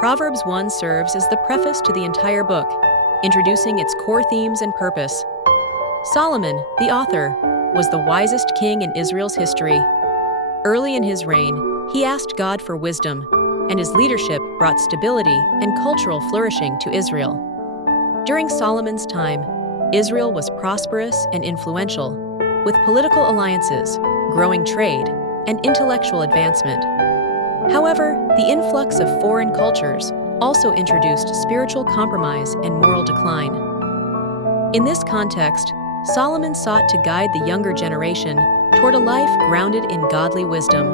Proverbs 1 serves as the preface to the entire book, introducing its core themes and purpose. Solomon, the author, was the wisest king in Israel's history. Early in his reign, he asked God for wisdom, and his leadership brought stability and cultural flourishing to Israel. During Solomon's time, Israel was prosperous and influential, with political alliances, growing trade, and intellectual advancement. However, the influx of foreign cultures also introduced spiritual compromise and moral decline. In this context, Solomon sought to guide the younger generation toward a life grounded in godly wisdom.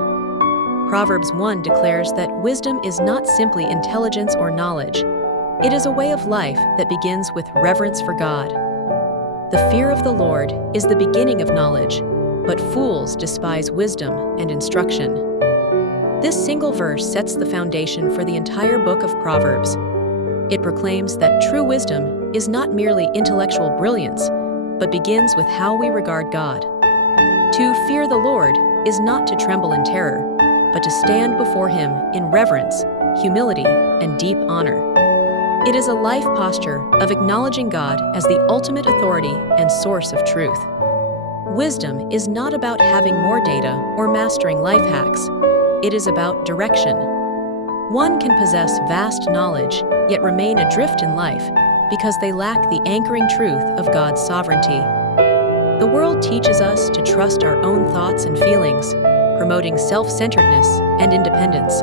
Proverbs 1 declares that wisdom is not simply intelligence or knowledge. It is a way of life that begins with reverence for God. The fear of the Lord is the beginning of knowledge, but fools despise wisdom and instruction. This single verse sets the foundation for the entire book of Proverbs. It proclaims that true wisdom is not merely intellectual brilliance, but begins with how we regard God. To fear the Lord is not to tremble in terror, but to stand before Him in reverence, humility, and deep honor. It is a life posture of acknowledging God as the ultimate authority and source of truth. Wisdom is not about having more data or mastering life hacks. It is about direction. One can possess vast knowledge, yet remain adrift in life because they lack the anchoring truth of God's sovereignty. The world teaches us to trust our own thoughts and feelings, promoting self-centeredness and independence.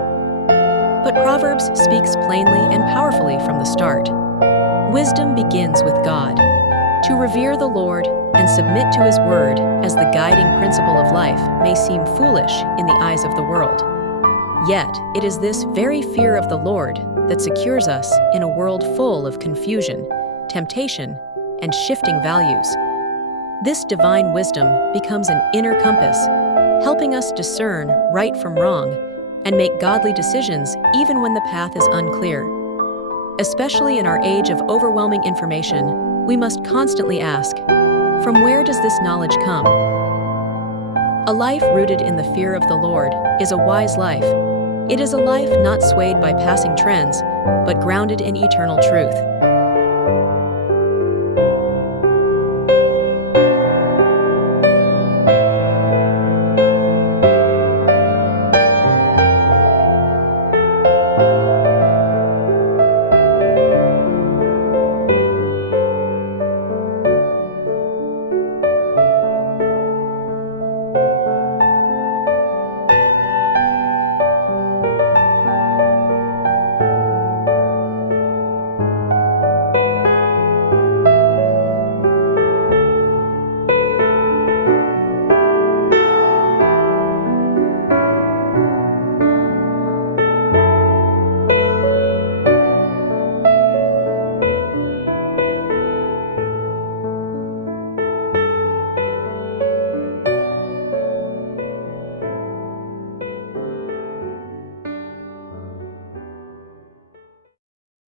But Proverbs speaks plainly and powerfully from the start. Wisdom begins with God. To revere the Lord and submit to His word as the guiding principle of life may seem foolish in the eyes of the world. Yet, it is this very fear of the Lord that secures us in a world full of confusion, temptation, and shifting values. This divine wisdom becomes an inner compass, helping us discern right from wrong and make godly decisions even when the path is unclear. Especially in our age of overwhelming information, we must constantly ask, from where does this knowledge come? A life rooted in the fear of the Lord is a wise life. It is a life not swayed by passing trends, but grounded in eternal truth.